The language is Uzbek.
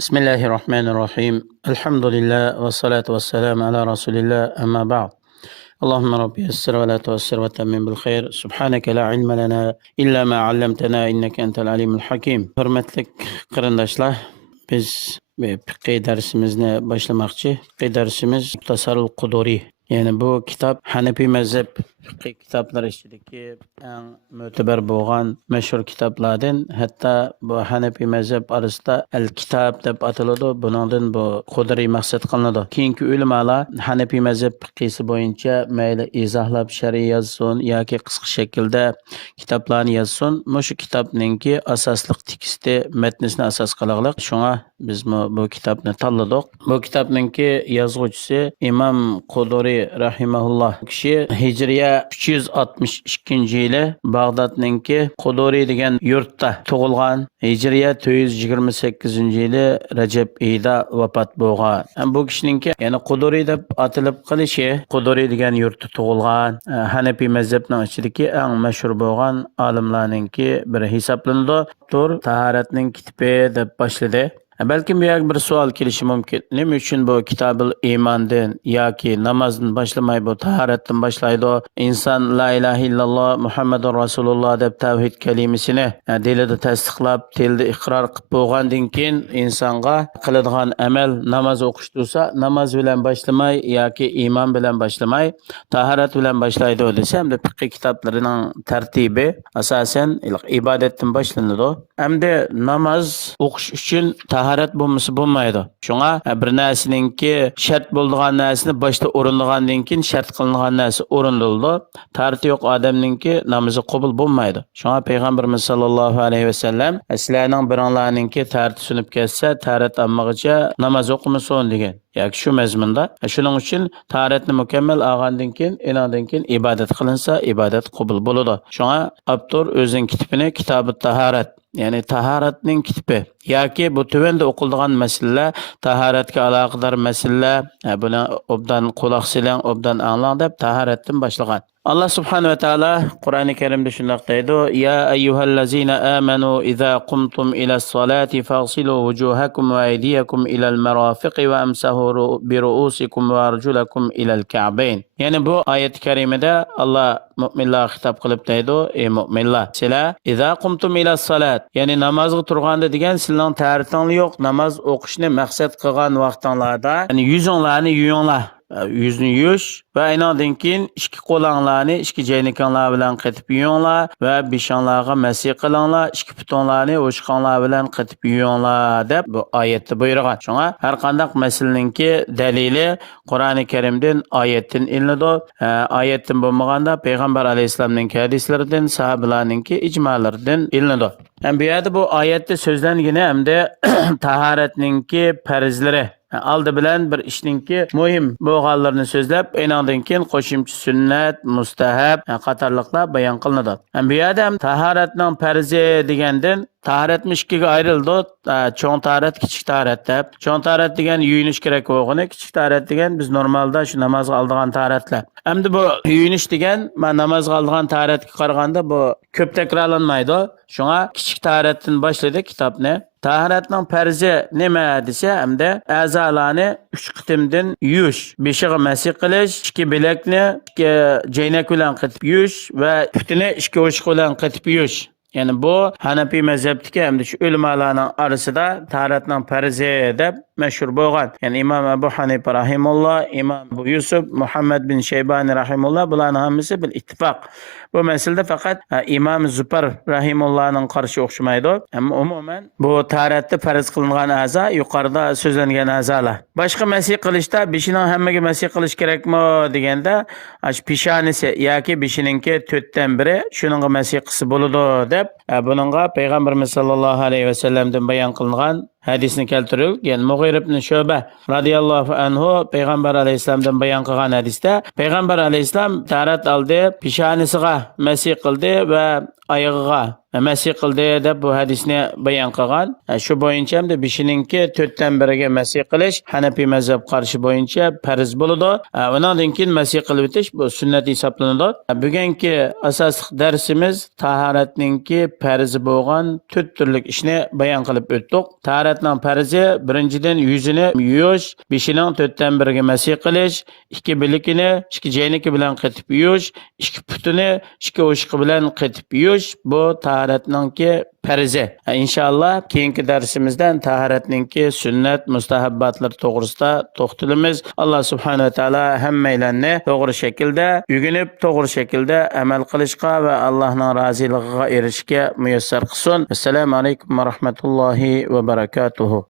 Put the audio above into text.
بسم الله الرحمن الرحيم. الحمد لله والصلاة والسلام على رسول الله، أما بعد. اللهم رب يسر ولا تؤسر وتمم بالخير. سبحانك لا علم لنا إلا ما علمتنا إنك أنت العليم الحكيم. Hürmetlik qarindoshlar, biz fiqh darsimizni boshlamoqchi. Fiqh darsimiz Muxtasarul Quduriy. Yani bu kitap Hanefi mezhep fiqh kitaplari ichidagi eng mo'tabar bo'lgan mashhur kitoblardan, hatto bu Hanefi mezhep orasida al-Kitab deb ataladi. Buningdan bu Quduriy maqsad qilinadi. Keyingi ulamolar Hanefi mezhep fiqhisi bo'yicha mayli izohlab shar'iy yozsin yoki qisqa shaklda kitoblarni yozsin, mushu kitobningki asosli teksti matnisini asos qilib, shunga biz bu kitobni tanladik. Bu kitobningki yozuvchisi Imom Quduriy rahimahulloh kishi Hijriya 362 yili Bag'dodningki Quduriy degan yurtda tug'ilgan. Hijriya 428 yili Rajab oyida vafot bo'lgan. Bu kishiningki, ya'ni Quduriy deb atilib qilishi, Quduriy degan yurtda tug'ilgan Hanefi mazhabining ichidagi eng mashhur bo'lgan olimlarningki biri hisoblanadi. Tahoratning kitobi deb boshladi. Belki bir savol kelishi mumkin. Nima uchun bu Kitabul Iymondan yoki namozdan boshlamay, bu tahoratdan boshlaydi? Inson la ilaha illalloh Muhammadur Rasululloh deb tavhid kalimasini dilida tasdiqlab, tilda iqror qilib bo'lgandan keyin insonga qiladigan amal namoz o'qish tursa, namoz bilan boshlamay yoki iymon bilan boshlamay, tahorat bilan boshlaydi desam, fiqh kitoblarining tartibi asosan ibodatdan boshlanadi. Hamda namoz o'qish uchun tahorat bo'lmasa bo'lmaydi. Shunga bir narsaninki shart bo'lgan narsani boshda o'rinlagandan keyin shart qilingan narsa o'rinlandi. Taharati yo'q odamninki namozi qabul bo'lmaydi. Shunga payg'ambarimiz sollallohu alayhi vasallam sizlarning biringlarninki taharati sunib ketsa, taharat olmag'icha namoz o'qimasin degan. Yoki shu mazmunda. Shuning uchun taharatni mukammal olgandan keyin ibodat qilinsa, ibodat qabul bo'ladi. Shunga avtor o'zining kitobini Kitobut Tahorat, ya'ni tahoratning kitobi yoki bu tuvanda o'qiladigan masalalar, tahoratga aloqador masalalar, buni obdan quloq silang, obdan anglang deb tahoratdan boshlagan. Allah subhanahu wa ta'ala Qur'oni Karimda shunday deydi: "Ya ayyuhallazina amanu idza qumtum ila as-salati faghsilu wujuhakum wa aydiyakum ila al-marafiqi wa amsahu bi ru'usikum wa arjulakum ila al-ka'bayn." Ya'ni bu oyat karimada Allah mu'minlarga xitob qilib deydi: "Ey mu'minlar, sizlar idza qumtum ila as-salat", ya'ni namozga turganda degan sizning ta'rifingiz yo'q, namoz o'qishni maqsad qilgan vaqtinglarda, ya'ni yuzinglarni yuvinglar. Yüzünü yuyish va aynondan keyin ikki qo'linglarni ikki jaynikinglar bilan qatib yuvinglar va beshinglarga masih qilinglar, ikki putinglarni o'shqonglar bilan qatib yuvinglar deb bu oyatda buyurgan. Shunga har qanday masalaninki dalili Qur'oni Karimdan oyatdan ilinadi. Oyatdan bo'lmaganda payg'ambar alayhisolamning hadislaridan, sahobalarningki ijmolaridan ilinadi. Bu yerda bu oyatda so'zlangani hamda tahoratningki farzlari aldı bilen bir işninki muhim bo'lganlarini so'zlab, enandan keyin qo'shimcha sunnat, mustahab qatorliqlar bayon qilinadi. Bu yerda ham tahoratning farzi degandan tahoratni ikkiga ayrildi. Cho'ng tahorat, kichik tahorat deb. Cho'ng tahorat degan yuyinish kerak bo'lgani, kichik tahorat degan biz normalda shu namozga oldigan tahoratlar. Endi bu yuyinish degan namozga oldigan tahoratga qaraganda bu ko'p takrorlanmaydi. Shunga kichik tahoratdan boshladik kitobni. Tahoratning farzi nima desa, hamda a'zolarni 3 qitimdan yuyish, beshiga masih qilish, ikki bilakni ikki jaynak bilan qatib yuyish va putini ikki o'shq bilan qatib yuyish. Yani bu Hanefi mezhebdeki hem de şu ulemalarning arasida tahoratning farzi deb mashhur bo'lgan. Yani İmam Ebu Hanife rahimullah, İmam Ebu Yusuf, Muhammed bin Şeybani rahimullah, bularning hammasi bil ittifoq. Bu meselede fakat İmam Züfer rahimullahning qarshi o'xshamaydi. Ama umuman bu tahoratda farz qilingan a'zo yuqorida so'zlangan a'zolar. Boshqa masih qilishda beshining hammaga masih qilish kerakmi deganda, peshonasi yoki beshiningki 4dan biri shuningga masih qilsa bo'ladi deb buningga payg'ambarimiz sollallohu alayhi vasallamdan bayon qilingan hadisni keltirib, yani Mughir ibn Shu'ba radiyallohu anhu payg'ambar alayhisolamdan bayon qilgan hadisda payg'ambar alayhisolam tahorat oldi, peshonasiga masih qildi va oyog'iga masih qildi deb bu hadisni bayon qilgan. Shu bo'yicha ham beshininki 4dan biriga masih qilish Hanafiy mazhab qarshi bo'yicha farz bo'ladi. Undan keyin masih qilib o'tish bu sunnat hisoblanadi. Bugungi asosiy darsimiz tahoratninki farzi bo'lgan 4 turlik ishni bayon qilib o'tdik. Tahoratning farzi birinchidan yuzini yuvish, beshining 4dan biriga masih qilish, ikki bilikini ikki jayniki bilan qatib yuvish, ikki putini ikki o'shqi bilan qatib yuvish bu tahoratninki farzi. İnşallah keyingi dersimizden tahoratninki sunnat mustahabbatlar to'g'risida to'xtalamiz. Alloh subhanahu va taolo hammanglarni to'g'ri shaklda o'rganib, to'g'ri shaklda amal qilishga va Allohning roziligiga erishishga muyassar qilsin. Assalomu alaykum va rahmatullohi va barakatuh.